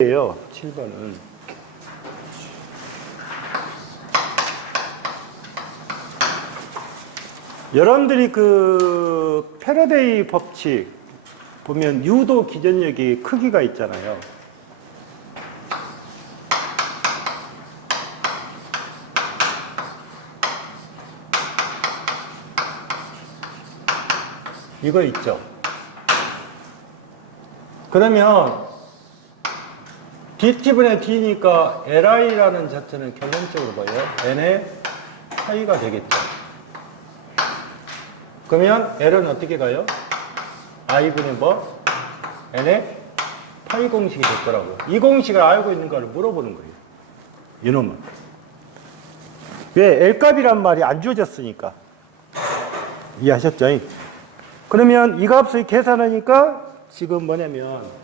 예요. 7번은. 여러분들이 그 패러데이 법칙 보면 유도 기전력이 크기가 있잖아요. 이거 있죠. 그러면 dt분의 d니까 li라는 자체는 결론적으로 뭐예요? n의 파이가 되겠죠. 그러면 l은 어떻게 가요? i분의 뭐? n의 파이 공식이 될 거라고요. 이 공식을 알고 있는 거를 물어보는 거예요. 이놈은. 왜? L값이란 말이 안 주어졌으니까. 이해하셨죠? 그러면 이 값을 계산하니까 지금 뭐냐면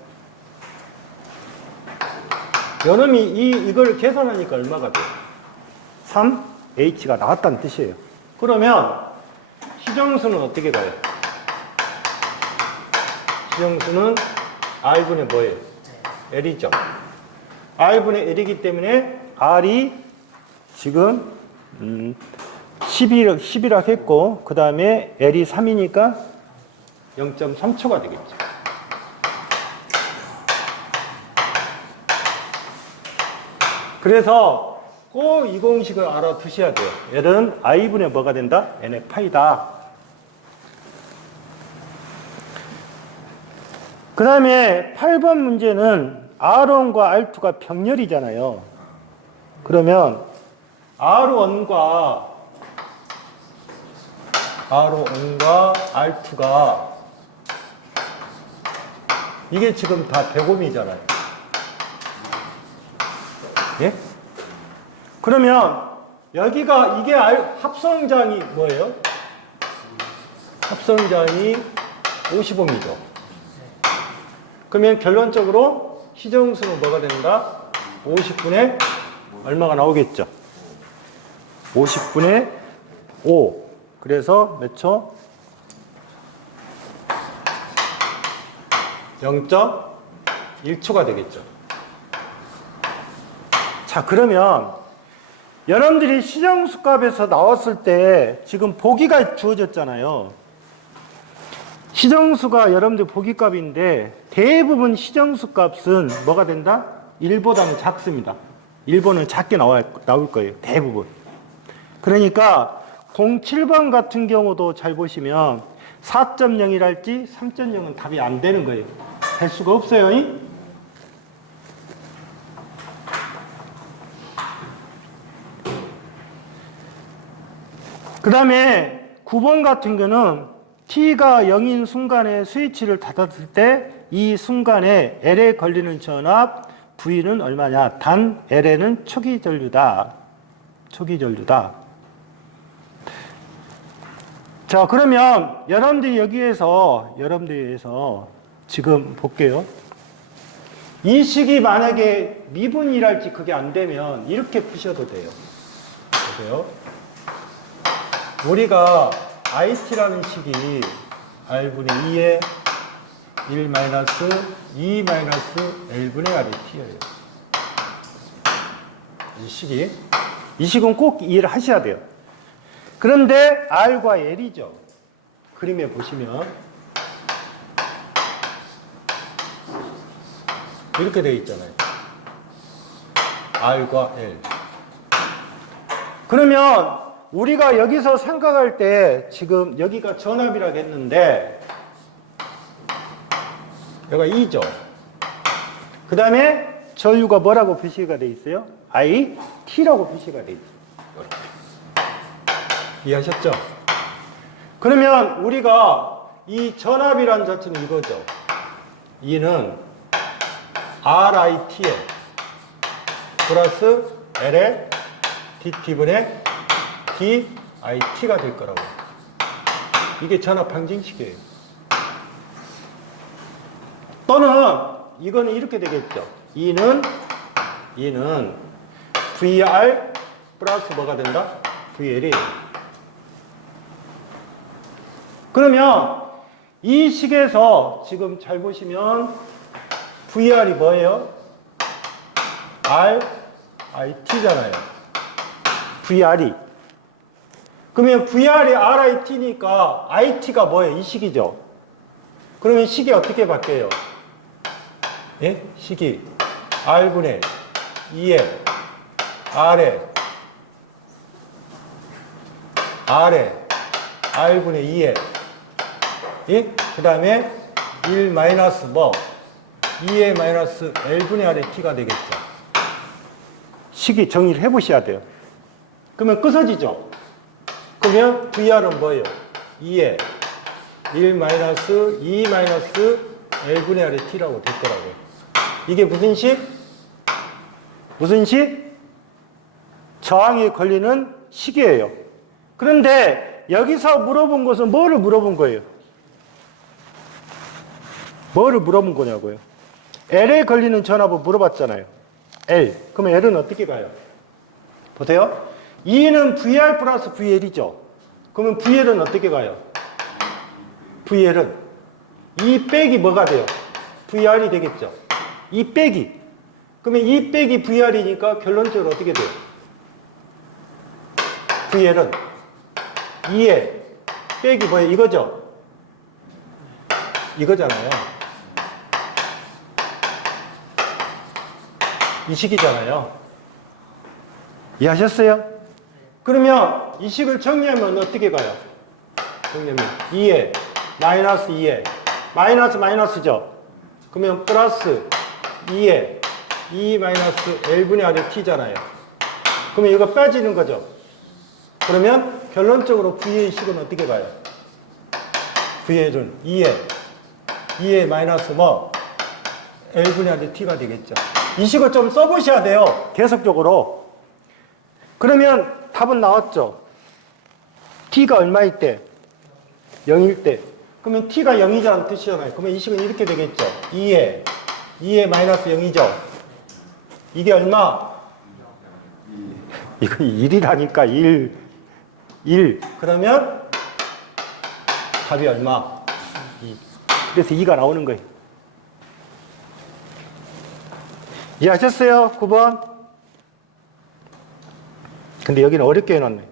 요놈이 이걸 계산하니까 얼마가 돼요? 3h가 나왔다는 뜻이에요. 그러면 시정수는 어떻게 가요? 시정수는 r분의 뭐예요? l이죠. r분의 l이기 때문에 r이 지금 10이라 했고 그 다음에 l이 3이니까 0.3초가 되겠죠. 그래서 꼭 이 공식을 알아두셔야 돼요. l은 i분의 뭐가 된다? n의 파이다. 그 다음에 8번 문제는 R1과 R2가 병렬이잖아요. 그러면 R1과 R2가 이게 지금 다 100옴이잖아요. 예? 그러면 여기가 이게 합성장이 뭐예요? 합성장이 50옴이죠. 그러면 결론적으로 시정수는 뭐가 된다? 50분의 얼마가 나오겠죠? 50분의 5. 그래서 몇 초? 0.1초가 되겠죠. 자, 그러면 여러분들이 시정수 값에서 나왔을 때 지금 보기가 주어졌잖아요. 시정수가 여러분들 보기값인데 대부분 시정수 값은 뭐가 된다? 1보다는 작습니다. 1번은 작게 나올 거예요. 대부분. 그러니까 07번 같은 경우도 잘 보시면 4.0이랄지 3.0은 답이 안 되는 거예요. 될 수가 없어요. 그 다음에 9번 같은 경우는 t가 0인 순간에 스위치를 닫았을 때 이 순간에 L에 걸리는 전압 V는 얼마냐? 단 L에는 초기 전류다. 초기 전류다. 자, 그러면 여러분들이 여기에서 지금 볼게요. 이 식이 만약에 미분이랄지 그게 안 되면 이렇게 푸셔도 돼요. 보세요. 우리가 IT라는 식이 R분의 2에 1 마이너스 2 마이너스 L분의 R이 T예요. 이 식은 꼭 이해를 하셔야 돼요. 그런데 R과 L이죠. 그림에 보시면 이렇게 되어 있잖아요. R과 L. 그러면 우리가 여기서 생각할 때 지금 여기가 전압이라고 했는데 여기가 2죠. 그 다음에 전류가 뭐라고 표시가 되어 있어요? IT라고 표시가 되어 있어요. 이해하셨죠? 그러면 우리가 이 전압이라는 자체는 이거죠. E는 RIT에 플러스 L에 DT분의 DIT가 될 거라고. 이게 전압 방정식이에요. 또는 이거는 이렇게 되겠죠. E는 VR 플러스 뭐가 된다? VL이. 그러면 이 식에서 지금 잘 보시면 VR이 뭐예요? RIT잖아요. VR이. 그러면 VR이 RIT니까 IT가 뭐예요? 이 식이죠. 그러면 식이 어떻게 바뀌어요? 예? 식이 R분의 2에 R에 R분의 2에 예? 그 다음에 1 마이너스 뭐 2에 마이너스 L분의 R의 T가 되겠죠. 식이 정리를 해보셔야 돼요. 그러면 부서지죠. 그러면 VR은 뭐예요? 2에 1 마이너스 2 마이너스 L분의 R의 T라고 됐더라고요. 이게 무슨 식? 무슨 식? 저항이 걸리는 식이에요. 그런데 여기서 물어본 것은 뭐를 물어본 거예요? 뭐를 물어본 거냐고요? L에 걸리는 전압을 물어봤잖아요. L. 그러면 L은 어떻게 가요? 보세요. E는 VR 플러스 VL이죠. 그러면 VL은 어떻게 가요? VL은 E 빼기 뭐가 돼요? VR이 되겠죠. E 빼기. 그러면 E 빼기 VR이니까 결론적으로 어떻게 돼요? VL은 E에 빼기 뭐예요? 이거죠? 이거잖아요. 이 식이잖아요. 이해하셨어요? 그러면 이 식을 정리하면 어떻게 가요? 정리하면 2에 마이너스 2에 마이너스 마이너스죠. 그러면 플러스 2에 2 마이너스 L분의 R의 T잖아요. 그러면 이거 빼지는 거죠. 그러면 결론적으로 V의 식은 어떻게 가요? V의 2에 마이너스 뭐 L분의 R의 T가 되겠죠. 이 식을 좀 써보셔야 돼요. 계속적으로. 그러면 답은 나왔죠. T가 얼마일 때? 0일 때. 그러면 T가 0이라는 뜻이잖아요. 그러면 이 식은 이렇게 되겠죠. 2에 마이너스 0이죠. 이게 얼마? 이거 1이라니까 1. 그러면 답이 얼마? 2. 그래서 2가 나오는 거예요. 이해하셨어요? 9번? 근데 여기는 어렵게 해놨네.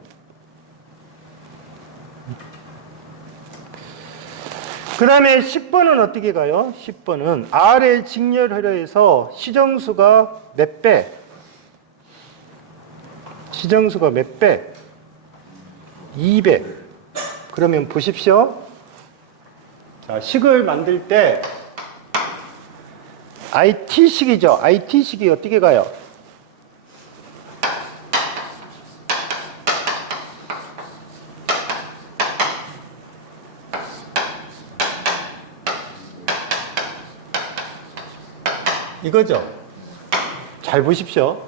그 다음에 10번은 어떻게 가요? 10번은 R의 직렬회로에서 시정수가 몇 배? 시정수가 몇 배? 2배. 그러면 보십시오. 자, 식을 만들 때 IT식이죠. IT식이 어떻게 가요? 이거죠. 잘 보십시오.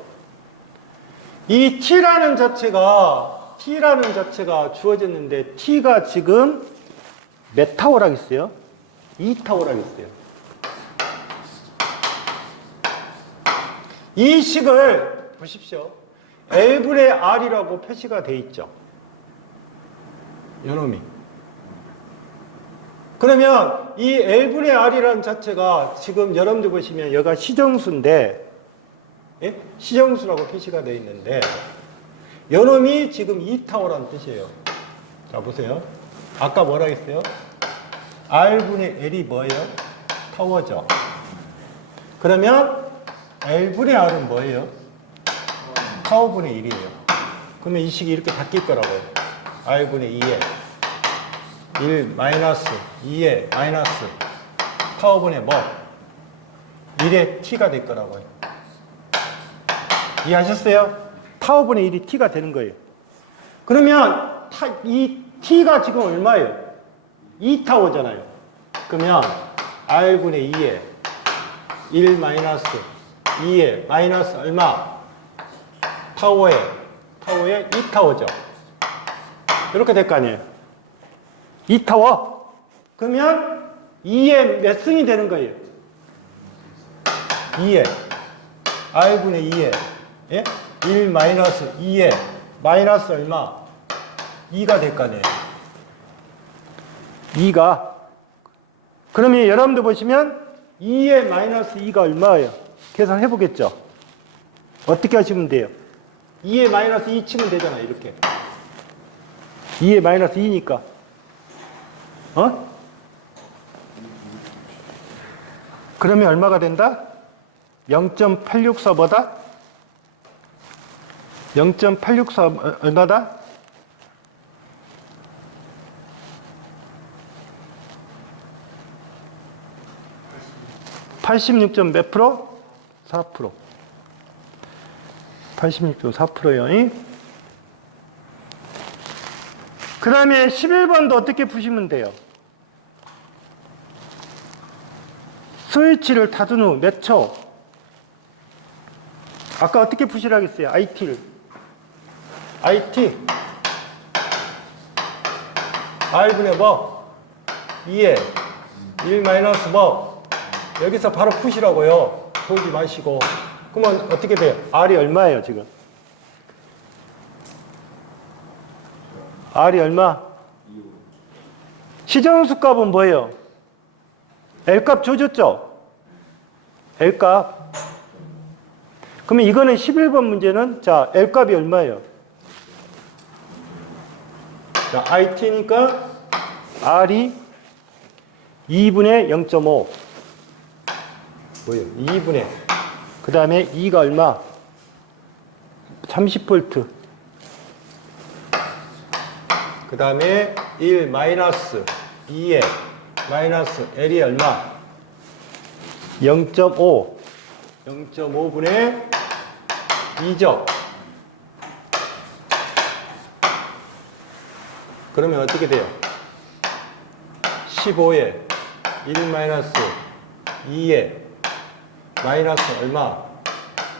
이 T라는 자체가 주어졌는데 T가 지금 몇 타워라겠어요? 2타워라겠어요. 이 식을 보십시오. L분의 R이라고 표시가 돼 있죠. 요놈이. 그러면 이 L분의 R이라는 자체가 지금 여러분들 보시면 여기가 시정수인데, 예? 시정수라고 표시가 되어 있는데, 요놈이 지금 2타워라는 뜻이에요. 자, 보세요. 아까 뭐라 했어요? R분의 L이 뭐예요? 타워죠. 그러면 L분의 R은 뭐예요? 타워분의 1이에요. 그러면 이 식이 이렇게 바뀔 거라고요. R분의 2에 1 마이너스 2에 마이너스 타워분의 뭐? 1의 T가 될 거라고요. 이해하셨어요? 타워분의 1이 T가 되는 거예요. 그러면 이 T가 지금 얼마예요? 2타워잖아요. 그러면 R분의 2에 1 마이너스 2에 마이너스 얼마? 타워에 2타워죠. 이렇게 될 거 아니에요. 2타워. 그러면 2에 몇 승이 되는 거예요? 2에 R분의 2에 예? 1 마이너스 2에 마이너스 얼마? 2가 될 거 아니에요. 2가. 그러면 여러분들 보시면 2에 마이너스 2가 얼마예요? 계산해 보겠죠. 어떻게 하시면 돼요? 2에 마이너스 2 치면 되잖아, 이렇게. 2에 마이너스 2니까. 어? 그러면 얼마가 된다? 0.864보다? 0.864 얼마다? 86. 몇 프로? 4%. 86.4%요. 그 다음에 11번도 어떻게 푸시면 돼요? 스위치를 닫은 후 몇 초? 아까 어떻게 푸시라겠어요? IT를. IT. R분의 뭐? 2에 1 마이너스 뭐? 여기서 바로 푸시라고요. 보지 마시고. 그러면 어떻게 돼요? R이 얼마예요, 지금? R이 얼마? 시정수 값은 뭐예요? L값 줘줬죠? L값. 그러면 이거는 11번 문제는, 자, L값이 얼마예요? 자, IT니까 R이 2분의 0.5. 뭐예요? 2분의. 그 다음에 2가 얼마? 30V. 그 다음에 1 마이너스 2에 마이너스 L이 얼마? 0.5. 0.5분의 2죠. 그러면 어떻게 돼요? 15에 1 마이너스 2에 마이너스 얼마?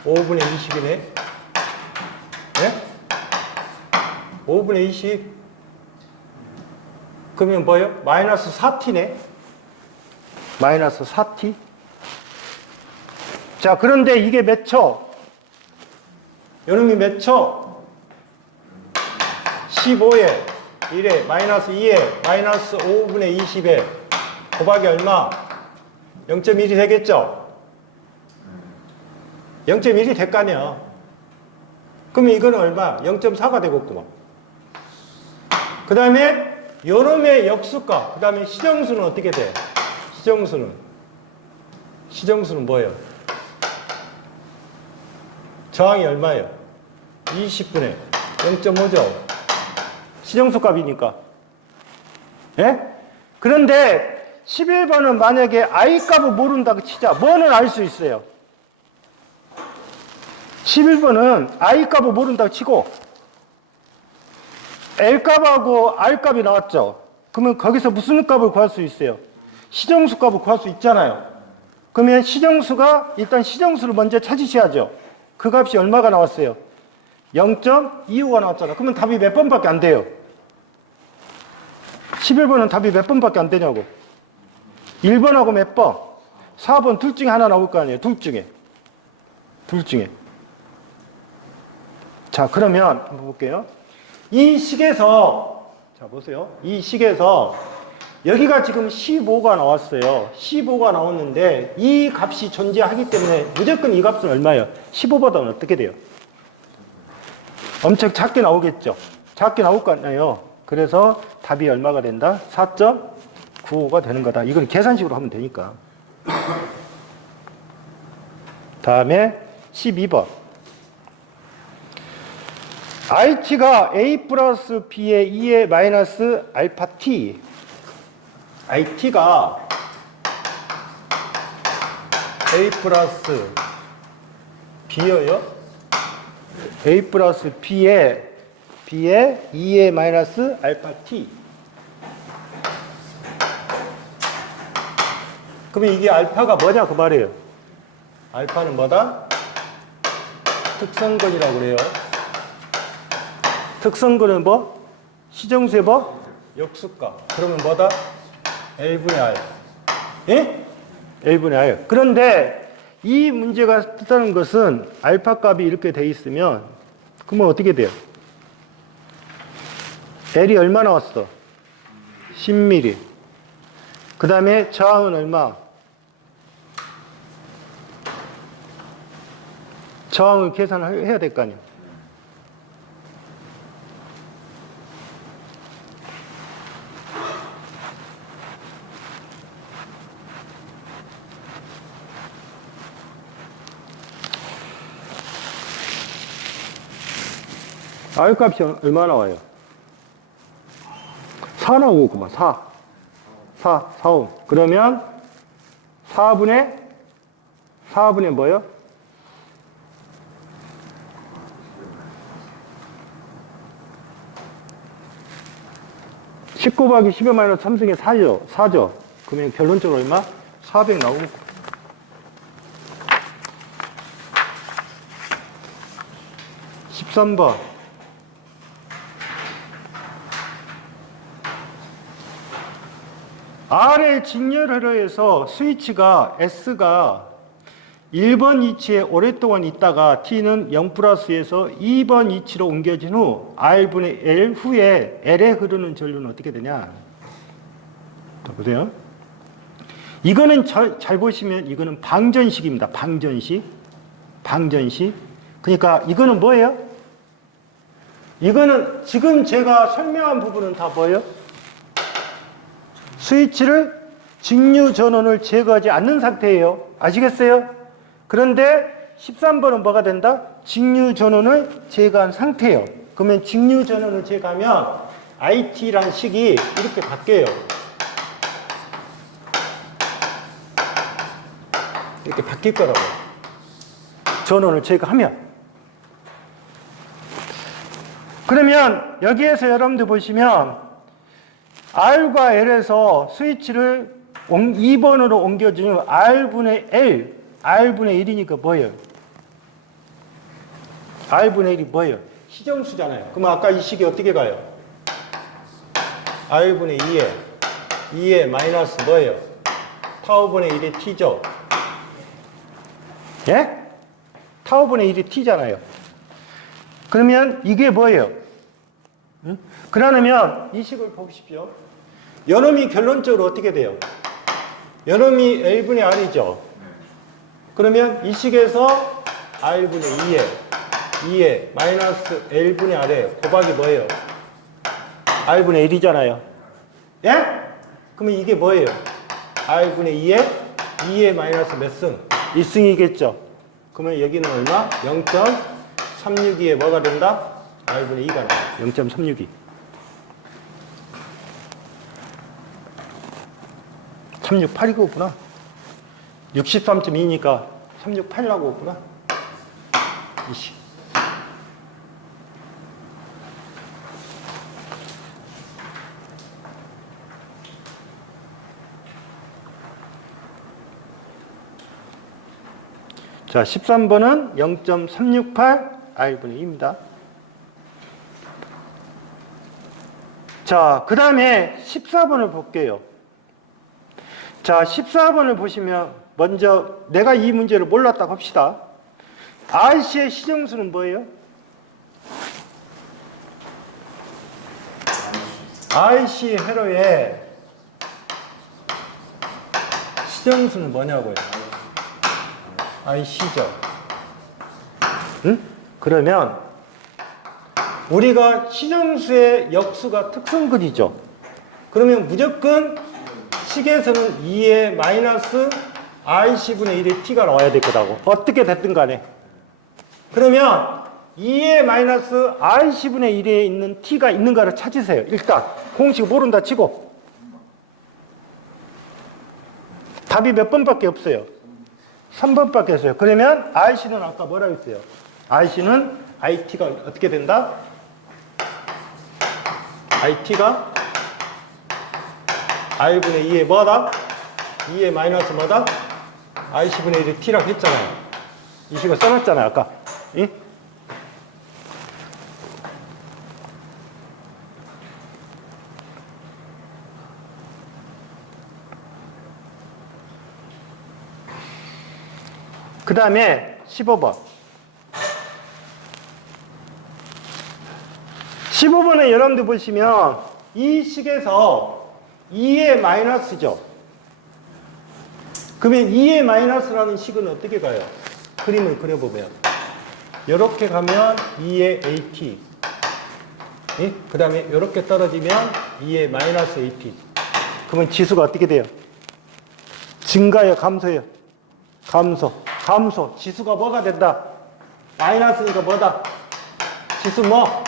5분의 20이네? 네? 5분의 20? 그러면 뭐예요? 마이너스 4t네? 마이너스 4t? 자, 그런데 이게 몇 초? 요놈이 몇 초? 15에 1에 마이너스 2에 마이너스 5분의 20에 곱하기 얼마? 0.1이 되겠죠? 0.1이 될 거 아니야. 그러면 이거는 얼마? 0.4가 되겠구만. 그 다음에 요놈의 역수값, 그 다음에 시정수는 어떻게 돼? 시정수는 뭐예요? 저항이 얼마예요? 20분의 0.5죠. 시정수 값이니까. 예? 그런데 11번은 만약에 I값을 모른다고 치자. 뭐는 알 수 있어요? 11번은 I값을 모른다고 치고 L값하고 R값이 나왔죠. 그러면 거기서 무슨 값을 구할 수 있어요? 시정수 값을 구할 수 있잖아요. 그러면 시정수가 일단 시정수를 먼저 찾으셔야죠. 그 값이 얼마가 나왔어요? 0.25가 나왔잖아. 그러면 답이 몇 번밖에 안 돼요? 11번은 답이 몇 번밖에 안 되냐고. 1번하고 몇 번? 4번 둘 중에 하나 나올 거 아니에요. 둘 중에. 자, 그러면 한번 볼게요. 이 식에서, 자, 보세요. 이 식에서 여기가 지금 15가 나왔어요. 15가 나왔는데 이 값이 존재하기 때문에 무조건 이 값은 얼마예요? 15보다는 어떻게 돼요? 엄청 작게 나오겠죠. 작게 나올 거 아니에요. 그래서 답이 얼마가 된다? 4.95가 되는 거다. 이건 계산식으로 하면 되니까. 다음에 12번. IT가 A 플러스 B의 2의 마이너스 알파 T. IT가 A 플러스 B여요? A 플러스 B의 2의 마이너스 알파 T. 그러면 이게 알파가 뭐냐 그 말이에요. 알파는 뭐다? 특성근이라고 그래요. 특성근은 뭐? 시정수의 뭐? 역수값. 그러면 뭐다? L분의 R. 예? L분의 R. 그런데 이 문제가 뜻하는 것은 알파 값이 이렇게 돼 있으면 그러면 어떻게 돼요? L이 얼마 나왔어? 10mm. 그 다음에 저항은 얼마? 저항을 계산을 해야 될 거 아니에요. R 값이 얼마 나와요? 4 나오겠구만. 4옴. 그러면 4분의 뭐요? 10 곱하기 10의 마이너스 3승의 4죠. 그러면 결론적으로 얼마? 400 나오고. (13번) R의 직렬회로에서 스위치가 S가 1번 위치에 오랫동안 있다가 T는 0 플러스에서 2번 위치로 옮겨진 후 R분의 L 후에 L에 흐르는 전류는 어떻게 되냐? 자, 보세요. 이거는 잘 보시면 이거는 방전식입니다. 방전식. 그러니까 이거는 뭐예요? 이거는 지금 제가 설명한 부분은 다 뭐예요? 스위치를 직류 전원을 제거하지 않는 상태예요. 아시겠어요? 그런데 13번은 뭐가 된다? 직류 전원을 제거한 상태예요. 그러면 직류 전원을 제거하면 IT라는 식이 이렇게 바뀌어요. 이렇게 바뀔 거라고요. 전원을 제거하면. 그러면 여기에서 여러분들 보시면 R과 L에서 스위치를 2번으로 옮겨주는 R분의 L, R분의 1이니까 뭐예요? R분의 1이 뭐예요? 시정수잖아요. 그럼 아까 이 식이 어떻게 가요? R분의 2에 마이너스 뭐예요? 타우분의 1이 T죠? 예? 타우분의 1이 T잖아요. 그러면 이게 뭐예요? 응? 그러면 이 식을 보십시오. 요놈이 결론적으로 어떻게 돼요? 요놈이 L분의 R이죠. 그러면 이 식에서 R분의 2에 마이너스 L분의 R에 곱하기 뭐예요? R분의 1이잖아요. 예? 그러면 이게 뭐예요? R분의 2에 마이너스 몇 승? 1승이겠죠. 그러면 여기는 얼마? 0.362에 뭐가 된다? R분의 2가 나와요. 0.362. 368이거구나. 63.2니까 368 나오겠구나. 이씨. 자, 13번은 0.368 R분의 2입니다. 자, 그 다음에 14번을 볼게요. 자, 14번을 보시면 먼저 내가 이 문제를 몰랐다고 합시다. RC의 시정수는 뭐예요? RC 회로의 시정수는 뭐냐고요? RC죠. 응? 그러면 우리가 시정수의 역수가 특성근이죠. 그러면 무조건 식에서는 2의 마이너스 RC분의 1의 T가 나와야 될 거라고. 어떻게 됐든 간에. 그러면 2의 마이너스 RC분의 1에 있는 T가 있는가를 찾으세요. 일단 공식 모른다 치고. 답이 몇 번밖에 없어요. 3번밖에 없어요. 그러면 RC는 아까 뭐라고 했어요? RC는 IT가 어떻게 된다? IT가 R분의 2에 뭐다? 2에 마이너스 뭐다? RC분의 1이 T라고 했잖아요. 이 식을 써놨잖아요, 아까. 이? 그 다음에 15번. 15번에 여러분들 보시면 이 식에서 2의 마이너스죠. 그러면 2의 마이너스라는 식은 어떻게 가요? 그림을 그려보면 이렇게 가면 2의 AT. 그 다음에 이렇게 떨어지면 2의 마이너스 AT. 그러면 지수가 어떻게 돼요? 증가요, 감소요? 감소. 감소. 지수가 뭐가 된다? 마이너스니까 뭐다? 지수 뭐?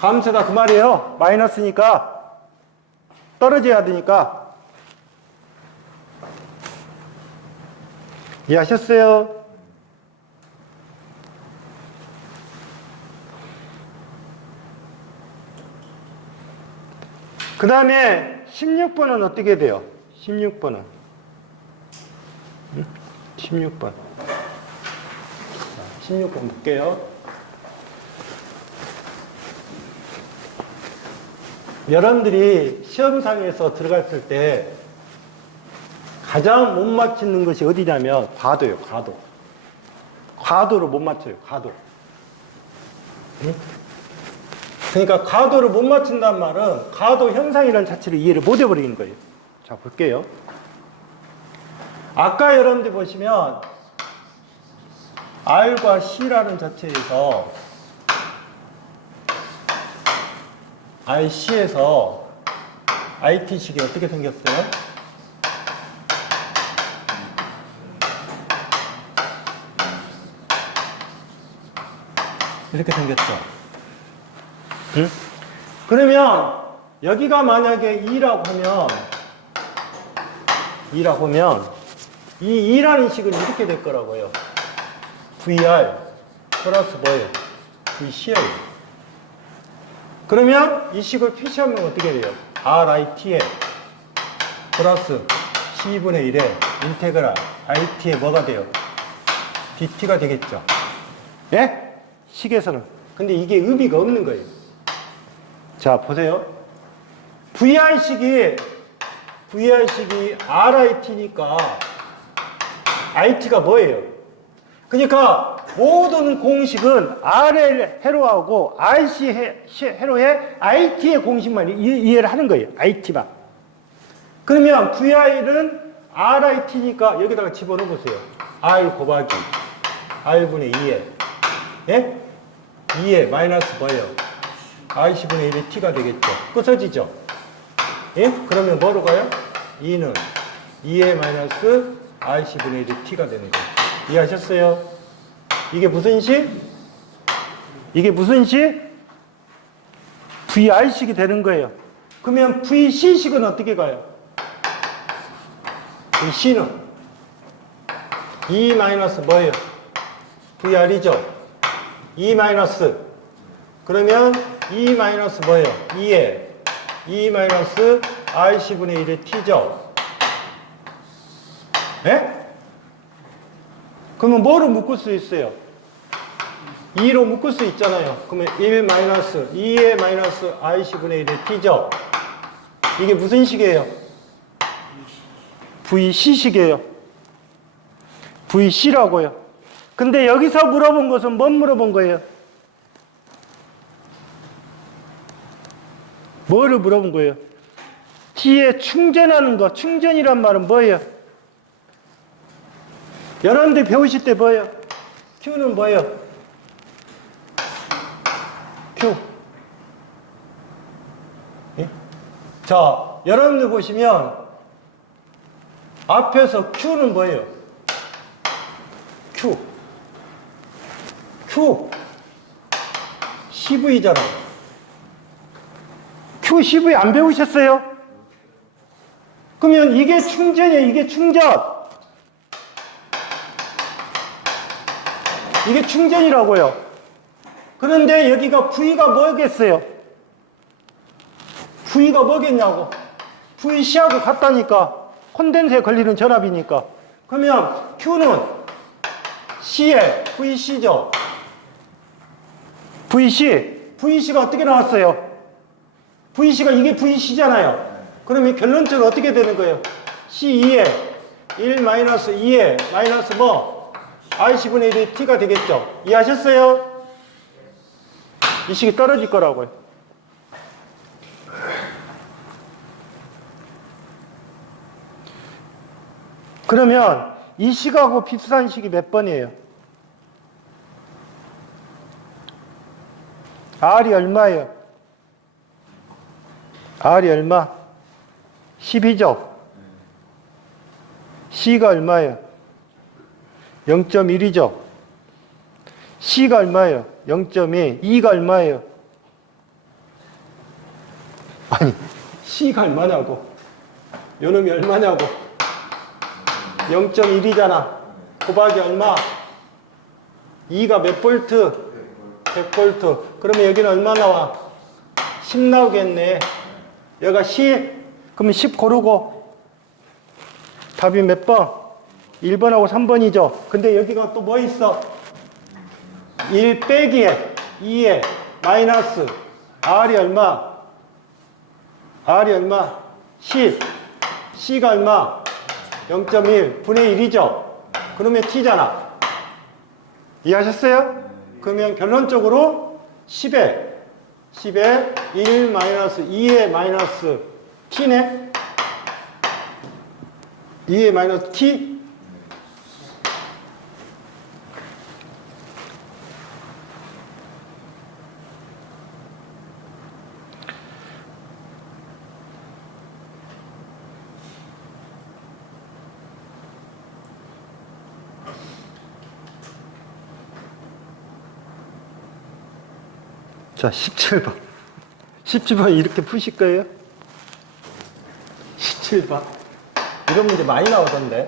감소다 그 말이에요. 마이너스니까 떨어져야 되니까. 이해하셨어요? 그 다음에 16번은 어떻게 돼요? 16번은 16번 16번 볼게요. 여러분들이 시험상에서 들어갔을 때 가장 못 맞추는 것이 어디냐면 과도예요. 과도. 과도를 못 맞춰요. 과도. 응? 그러니까 과도를 못 맞춘다는 말은 과도 현상이라는 자체를 이해를 못 해버리는 거예요. 자, 볼게요. 아까 여러분들 보시면 R과 C라는 자체에서 IC에서 IT식이 어떻게 생겼어요? 이렇게 생겼죠. 응? 그러면 여기가 만약에 2라고 하면 이 2라는 식은 이렇게 될 거라고요. VR 플러스 뭐예요? VC예요. 그러면 이 식을 표시하면 어떻게 돼요? RIT에 플러스 C분의 1에 인테그랄 IT에 뭐가 돼요? DT가 되겠죠. 예? 식에서는. 근데 이게 의미가 없는 거예요. 자, 보세요. VR식이 RIT니까 IT가 뭐예요? 그러니까 모든 공식은 RL 회로하고 RC 회로에 IT의 공식만 이해를 하는 거예요. IT만. 그러면 VR은 RIT니까 여기다가 집어넣어 보세요. R 곱하기 R분의 2에 예? 2에 마이너스 뭐예요? RC분의 1의 T가 되겠죠. 부서지죠? 예? 그러면 뭐로 가요? 2는 2에 마이너스 RC분의 1의 T가 되는 거예요. 이해하셨어요? 이게 무슨 식? 이게 무슨 식? VR식이 되는 거예요. 그러면 VC식은 어떻게 가요? VC는 2 마이너스 뭐예요? VR이죠? 2 마이너스 그러면 2 마이너스 뭐예요? 2에 2 마이너스 RC분의 1의 T죠? 예? 그러면 뭐로 묶을 수 있어요? 2로 묶을 수 있잖아요. 그러면 1 마이너스 2의 마이너스 RC분의 1의 T죠? 이게 무슨 식이에요? VC식이에요. VC라고요. 근데 여기서 물어본 것은 뭘 물어본 거예요? 뭐를 물어본 거예요? T에 충전하는 거, 충전이란 말은 뭐예요? 여러분들 배우실 때 뭐예요? Q는 뭐예요? Q. 예? 자, 여러분들 보시면 앞에서 Q는 뭐예요? Q. CV잖아. Q, CV 안 배우셨어요? 그러면 이게 충전이에요, 이게 충전. 이게 충전이라고요. 그런데 여기가 V가 뭐겠어요? V가 뭐겠냐고. VC하고 같다니까. 콘덴서에 걸리는 전압이니까. 그러면 Q는 C에 VC죠. VC가 어떻게 나왔어요? VC가 이게 VC잖아요. 그러면 결론적으로 어떻게 되는 거예요? C2에 1 마이너스 2에 마이너스 뭐? RC분의 1의 T가 되겠죠. 이해하셨어요? 이 식이 떨어질 거라고요. 그러면 이 식하고 비슷한 식이 몇 번이에요? R이 얼마예요? R이 얼마? 10이죠? C가 얼마예요? 0.1이죠? C가 얼마예요? 0.2. E가 얼마예요? 아니, C가 얼마냐고. 요놈이 얼마냐고. 0.1이잖아. 곱하기 얼마? E가 몇 볼트? 100볼트. 그러면 여기는 얼마 나와? 10 나오겠네. 여기가 10? 그러면 10 고르고. 답이 몇 번? 1번하고 3번이죠. 근데 여기가 또 뭐 있어? 1 빼기에 2에 마이너스 R이 얼마? R이 얼마? 10. C가 얼마? 0.1 분의 1이죠. 그러면 T잖아. 이해하셨어요? 그러면 결론적으로 10에 1 마이너스 2에 마이너스 T네? 2에 마이너스 T? 자, 17번. 17번 이렇게 푸실 거예요? 17번. 이런 문제 많이 나오던데.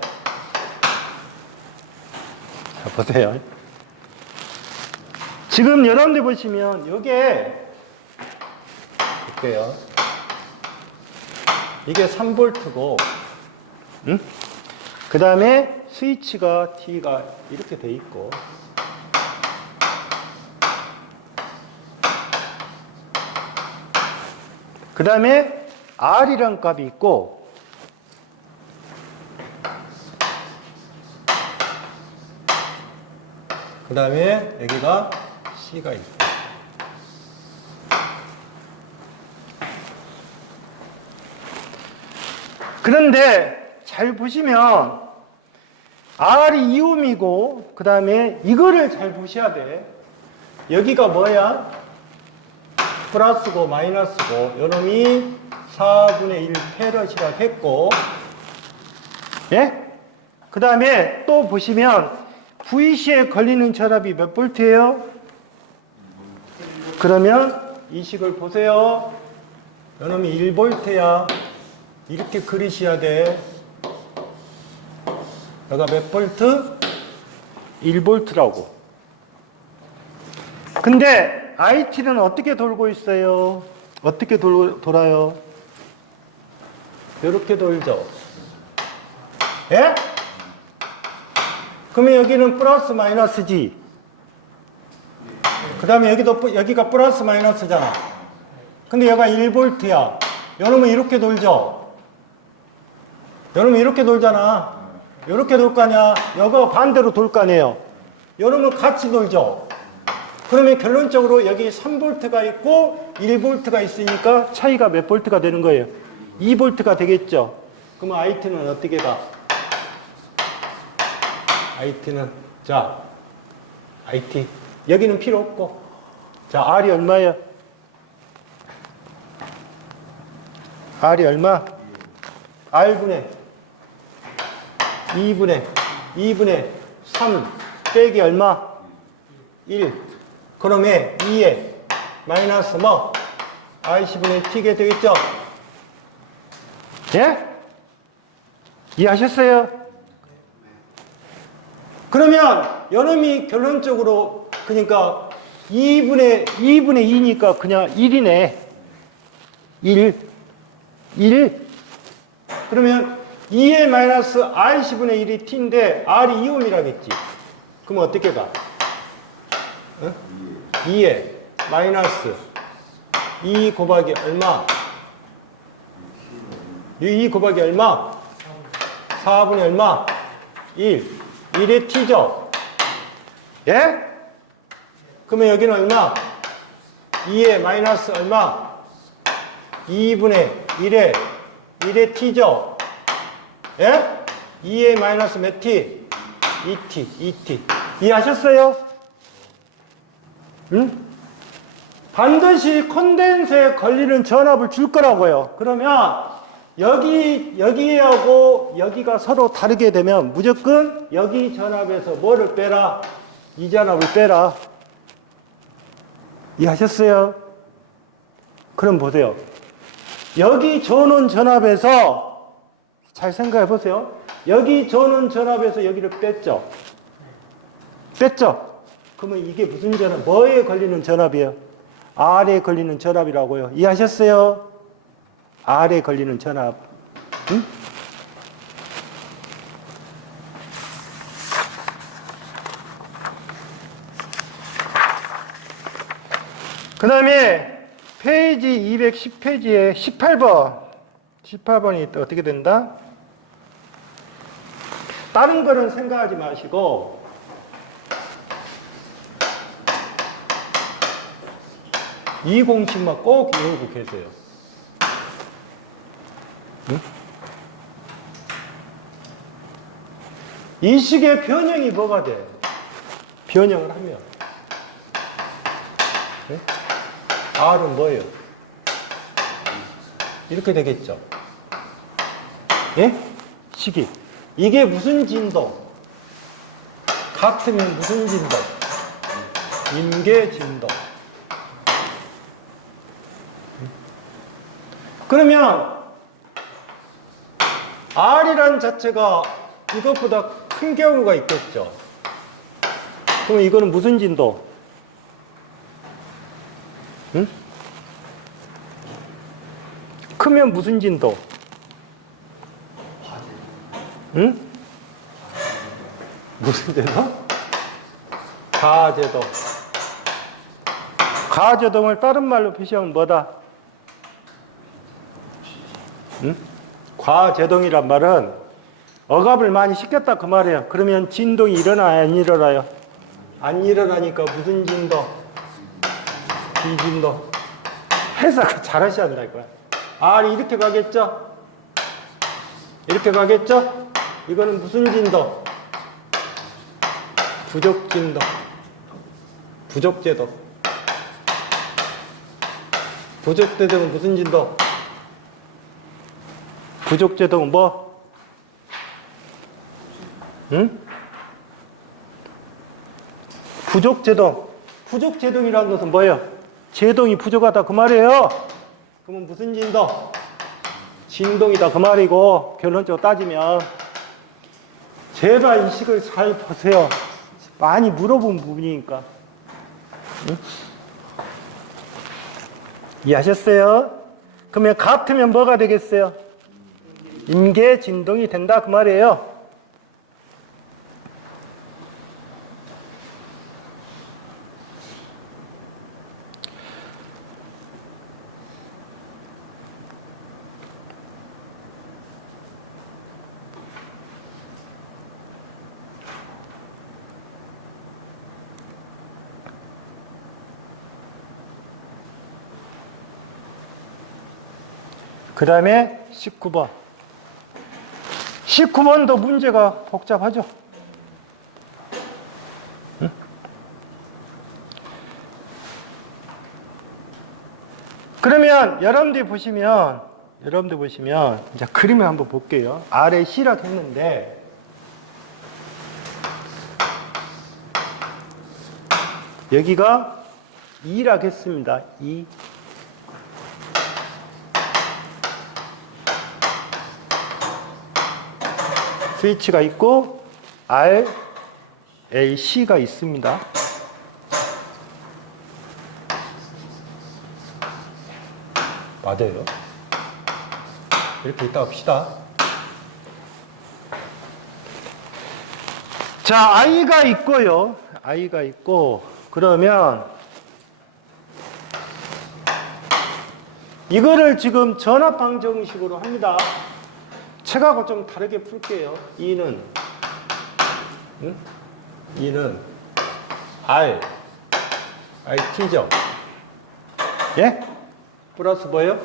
자, 보세요. 지금 여러분들 보시면, 요게, 볼게요. 이게 3V고, 응? 그 다음에 스위치가 T가 이렇게 돼 있고, 그 다음에 R이란 값이 있고, 그 다음에 여기가 C가 있고. 그런데 잘 보시면 R이 이옴이고, 그 다음에 이거를 잘 보셔야 돼. 여기가 뭐야? 플러스고 마이너스고, 요놈이 4분의 1 페럿이라 했고, 예? 그 다음에 또 보시면 VC에 걸리는 전압이 몇 볼트예요? 그러면 이 식을 보세요. 요놈이 1볼트야. 이렇게 그리셔야 돼. 여기가 몇 볼트? 1볼트라고. 근데 IT는 어떻게 돌고 있어요? 어떻게 돌아요? 이렇게 돌죠. 예? 그러면 여기는 플러스 마이너스지. 그 다음에 여기가 플러스 마이너스잖아. 근데 얘가 1볼트야. 요놈은 이렇게 돌죠. 요놈은 이렇게 돌잖아. 이렇게 돌 거 아니야. 여기가 반대로 돌 거 아니에요. 요놈은 같이 돌죠. 그러면 결론적으로 여기 3볼트가 있고 1볼트가 있으니까 차이가 몇 볼트가 되는 거예요? 2볼트가 되겠죠. 그러면 IT는 어떻게 가? IT는, 자, IT. 여기는 필요 없고. 자, R이 얼마예요? R이 얼마? R분의 2분의 3 빼기 얼마? 1. 그러면 2에 마이너스 뭐? IC분의 T게 되겠죠? 예? 이해하셨어요? 그러면 요놈이 결론적으로 그러니까 2분의 2니까 그냥 1이네. 1. 그러면 2의 마이너스 IC분의 1이 T인데 R이 2옴이라겠지. 그럼 어떻게 가? 어? 2에 마이너스 2 곱하기 얼마? 2 곱하기 얼마? 4분의 얼마? 1의 T죠? 예? 그러면 여기는 얼마? 2에 마이너스 얼마? 2분의 1의 T죠? 예? 2에 마이너스 몇 T? 2T. 이해하셨어요? 응? 반드시 콘덴서에 걸리는 전압을 줄 거라고요. 그러면 여기하고 여기가 서로 다르게 되면 무조건 여기 전압에서 뭐를 빼라? 이 전압을 빼라. 이해하셨어요? 그럼 보세요. 여기 전원 전압에서 잘 생각해 보세요. 여기 전원 전압에서 여기를 뺐죠? 뺐죠? 그러면 이게 무슨 전압? 뭐에 걸리는 전압이에요? R에 걸리는 전압이라고요. 이해하셨어요? R에 걸리는 전압. 응? 그 다음에 페이지 210페이지에 18번. 18번이 어떻게 된다? 다른 거는 생각하지 마시고 이 공식만 꼭 외우고 계세요. 응? 이 식의 변형이 뭐가 돼? 변형을 하면 네? R은 뭐예요? 이렇게 되겠죠. 예? 식이. 이게 무슨 진도? 같으면 무슨 진도? 임계 진도. 그러면 R이란 자체가 이것보다 큰 경우가 있겠죠. 그럼 이거는 무슨 진도? 응? 크면 무슨 진도? 응? 무슨 제동? 가제동. 가제동을 다른 말로 표시하면 뭐다? 응? 과제동이란 말은 억압을 많이 시켰다 그 말이에요. 그러면 진동이 일어나요, 안 일어나요? 안 일어나니까 무슨 진도? 비진도. 해석을 잘하셔야 한다 이거야. R이 이렇게 가겠죠? 이렇게 가겠죠? 이거는 무슨 진도? 부족진도. 부족제도. 부족제도는 무슨 진도? 부족제동은 뭐? 응? 부족제동. 부족제동이라는 것은 뭐예요? 제동이 부족하다 그 말이에요. 그러면 무슨 진도? 진동이다 그 말이고, 결론적으로 따지면 제발 이 식을 잘 보세요. 많이 물어본 부분이니까. 응? 이해하셨어요? 그러면 같으면 뭐가 되겠어요? 임계 진동이 된다 그 말이에요. 그 다음에 19번. 19번도 문제가 복잡하죠. 응? 그러면 여러분들 보시면 이제 그림을 한번 볼게요. 아래 C라고 했는데 여기가 E라고 했습니다. E. 스위치가 있고 R, A, C가 있습니다. 맞아요. 이렇게 있다 합시다. 자, I가 있고요. I가 있고 그러면 이거를 지금 전압 방정식으로 합니다. 책하고 좀 다르게 풀게요. E는 응? E는 R, RT죠. 예? 플러스 뭐예요?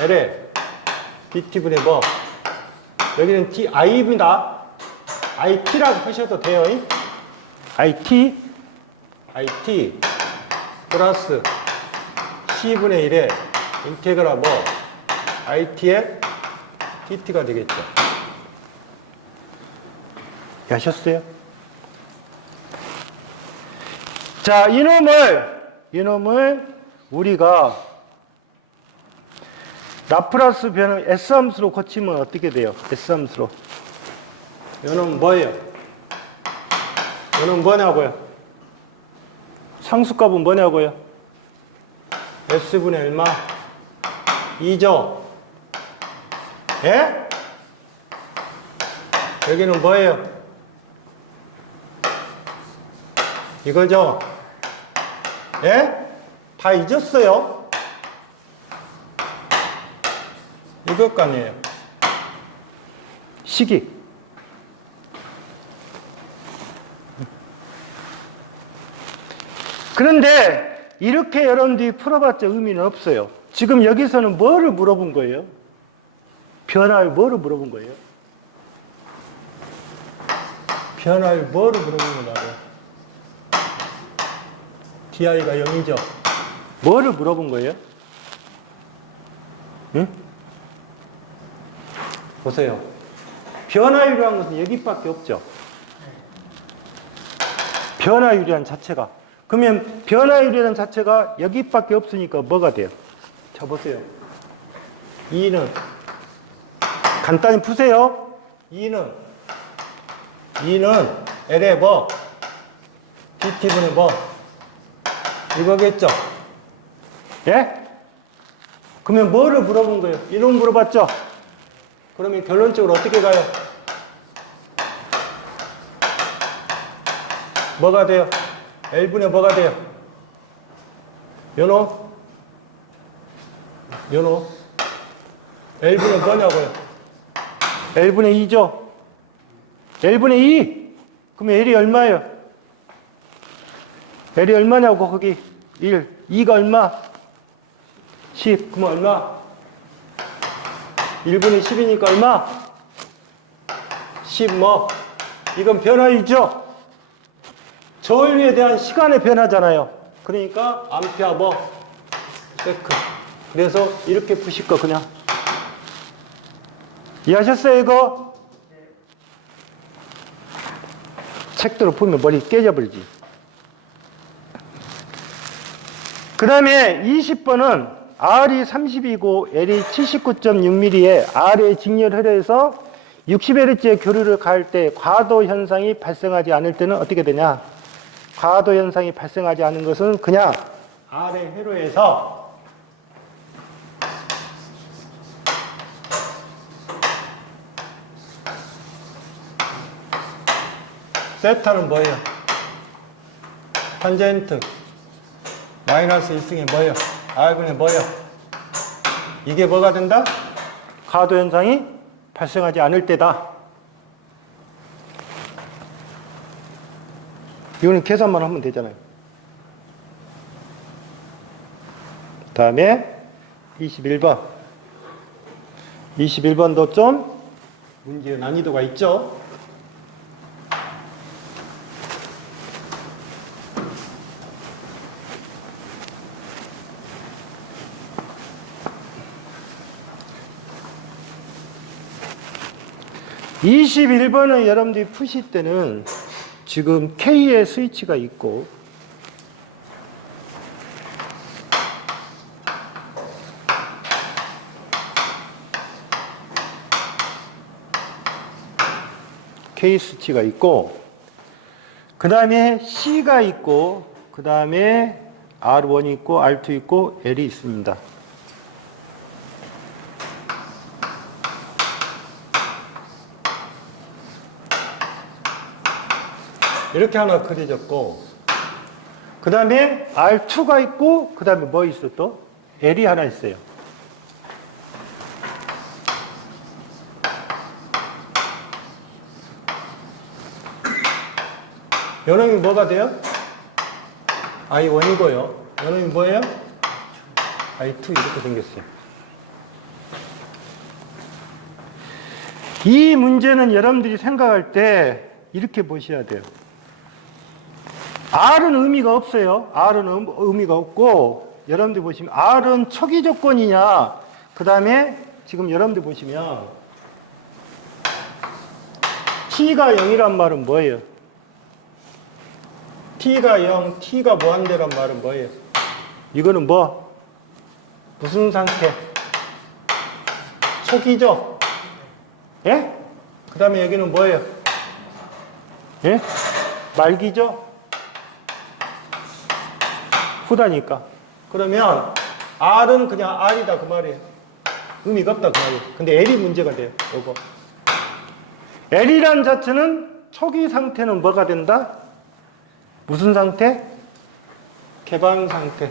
L에 BT분의 뭐? 여기는 T, I입니다. IT라고 하셔도 돼요. IT 플러스 C분의 1에 인테그랄 뭐 IT의 DT가 되겠죠. 아셨어요? 자, 이놈을 우리가 라프라스 변형 S함수로 고치면 어떻게 돼요? S함수로. 이놈은 뭐예요? 이놈은 뭐냐고요? 상수값은 뭐냐고요? S분의 얼마? 2죠? 예? 여기는 뭐예요? 이거죠? 예? 다 잊었어요? 이것 거 아니에요? 식이. 그런데 이렇게 여러분들이 풀어봤자 의미는 없어요. 지금 여기서는 뭐를 물어본 거예요? 변화를 뭐를 물어본 거예요? 변화를 뭐로 물어보는 거라고? DI가 0이죠? 뭐를 물어본 거예요? 응? 보세요. 변화율이라는 것은 여기밖에 없죠. 변화율이라는 자체가. 그러면 변화율이라는 자체가 여기밖에 없으니까 뭐가 돼요? 자, 보세요. 2는, 간단히 푸세요. 2는 L의 뭐? DT분의 뭐? 이거겠죠? 예? 그러면 뭐를 물어본 거예요? 이놈 물어봤죠? 그러면 결론적으로 어떻게 가요? 뭐가 돼요? L분의 뭐가 돼요? 요노? L분의 뭐냐고요? L분의 2죠? L분의 2! 그러면 L이 얼마예요? L이 얼마냐고, 거기. 1. 2가 얼마? 10. 그러면 얼마? 1분의 10이니까 얼마? 10 뭐? 이건 변화이죠? 저울에 대한 시간의 변화잖아요. 그러니까 암페어 뭐? 세크. 그래서 이렇게 푸실 거, 그냥. 이해하셨어요, 이거? 책대로 보면 머리 깨져버리지. 그 다음에 20번은 R이 30이고 L이 79.6mm에 R의 직렬혈에서 60Hz의 교류를 가할 때 과도 현상이 발생하지 않을 때는 어떻게 되냐? 과도 현상이 발생하지 않은 것은 그냥 R의 회로에서 세타는 뭐예요? 탄젠트 마이너스 1승이 뭐예요? R분의 뭐예요? 이게 뭐가 된다? 과도 현상이 발생하지 않을 때다. 이거는 계산만 하면 되잖아요. 다음에 21번. 21번도 좀 문제의 난이도가 있죠? (21번은) 여러분들이 푸실 때는 지금 K의 스위치가 있고 K 스위치가 있고 그 다음에 C가 있고 그 다음에 R1이 있고 R2 있고 L이 있습니다. 이렇게 하나 그려졌고 그 다음에 R2가 있고 그 다음에 뭐 있어 또? L이 하나 있어요. 요놈이 뭐가 돼요? I1이고요. 요놈이 뭐예요? I2 이렇게 생겼어요. 이 문제는 여러분들이 생각할 때 이렇게 보셔야 돼요. R은 의미가 없어요. R은 의미가 없고 여러분들 보시면 R은 초기 조건이냐, 그 다음에 지금 여러분들 보시면 T가 0이란 말은 뭐예요? T가 0, T가 무한대란 말은 뭐예요? 이거는 뭐? 무슨 상태? 초기죠? 예? 그 다음에 여기는 뭐예요? 예? 말기죠? 후다니까. 그러면 R은 그냥 R이다 그 말이에요. 의미가 없다 그 말이에요. 근데 L이 문제가 돼요. 요거. L이란 자체는 초기 상태는 뭐가 된다? 무슨 상태? 개방 상태.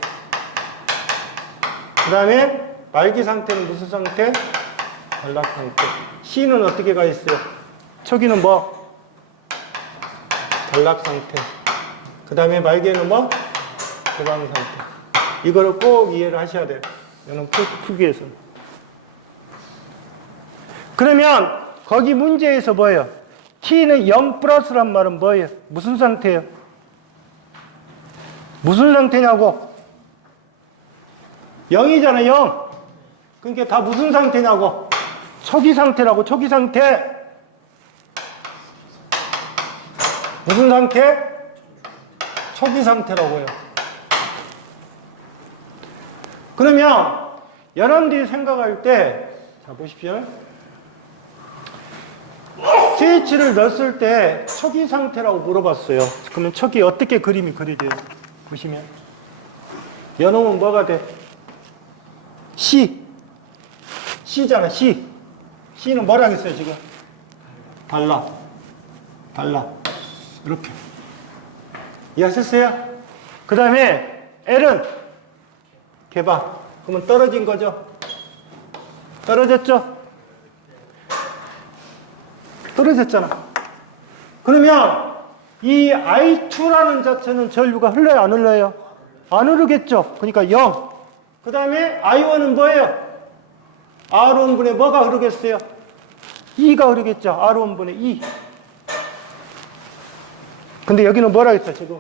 그 다음에 말기 상태는 무슨 상태? 단락 상태. C는 어떻게 가 있어요? 초기는 뭐? 단락 상태. 그 다음에 말기에는 뭐? 개방 상태. 이거를 꼭 이해를 하셔야 돼요. 이거는 풀기 위해서는. 그러면 거기 문제에서 뭐예요? T는 0 플러스란 말은 뭐예요? 무슨 상태예요? 무슨 상태냐고? 0이잖아, 0. 그러니까 다 무슨 상태냐고? 초기 상태라고, 초기 상태. 무슨 상태? 초기 상태라고요. 그러면 여러분들이 생각할 때, 자, 보십시오. 스위치를 넣었을 때 초기 상태라고 물어봤어요. 그러면 초기 어떻게 그림이 그려져요? 보시면. 여놓으면 뭐가 돼? C. C잖아, C. C는 뭐라 했어요, 지금? 달라. 달라. 이렇게. 이해하셨어요? 그 다음에 L은 개방. 그러면 떨어진 거죠? 떨어졌죠? 떨어졌잖아. 그러면 이 I2라는 자체는 전류가 흘러요, 안 흘러요? 안 흐르겠죠? 그러니까 0. 그 다음에 I1은 뭐예요? R1분의 뭐가 흐르겠어요? 2가 흐르겠죠? R1분의 2. 근데 여기는 뭐라 했어, 지금?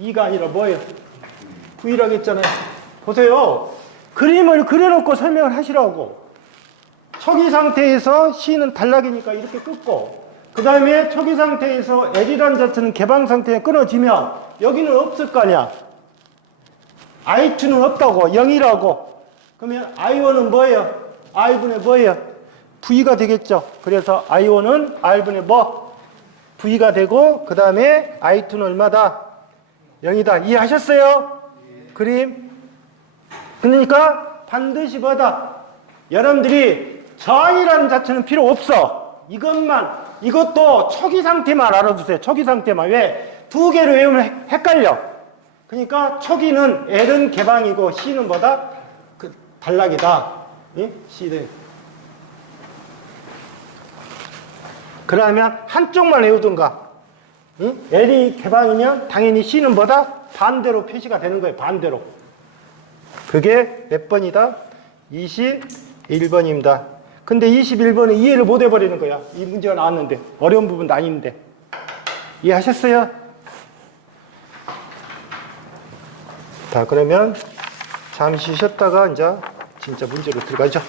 2가 아니라 뭐예요? V라고 했잖아요. 보세요. 그림을 그려놓고 설명을 하시라고. 초기 상태에서 C는 단락이니까 이렇게 끊고, 그 다음에 초기 상태에서 L이라는 자체는 개방 상태에 끊어지면 여기는 없을 거 아니야. I2는 없다고, 0이라고. 그러면 I1은 뭐예요? R분의 뭐예요? V가 되겠죠. 그래서 I1은 R분의 뭐? V가 되고, 그 다음에 I2는 얼마다? 0이다. 이해하셨어요? 그림? 그러니까 반드시 뭐다? 여러분들이 전이라는 자체는 필요 없어. 이것도 초기 상태만 알아두세요. 초기 상태만. 왜? 두 개로 외우면 헷갈려. 그러니까 초기는 L은 개방이고 C는 뭐다? 단락이다. 예? C는. 그러면 한쪽만 외우든가. 응? L이 개방이면 당연히 C는 뭐다? 반대로 표시가 되는 거예요. 반대로. 그게 몇 번이다? 21번입니다. 근데 21번은 이해를 못 해버리는 거야. 이 문제가 나왔는데. 어려운 부분도 아닌데. 이해하셨어요? 자, 그러면 잠시 쉬었다가 이제 진짜 문제로 들어가죠.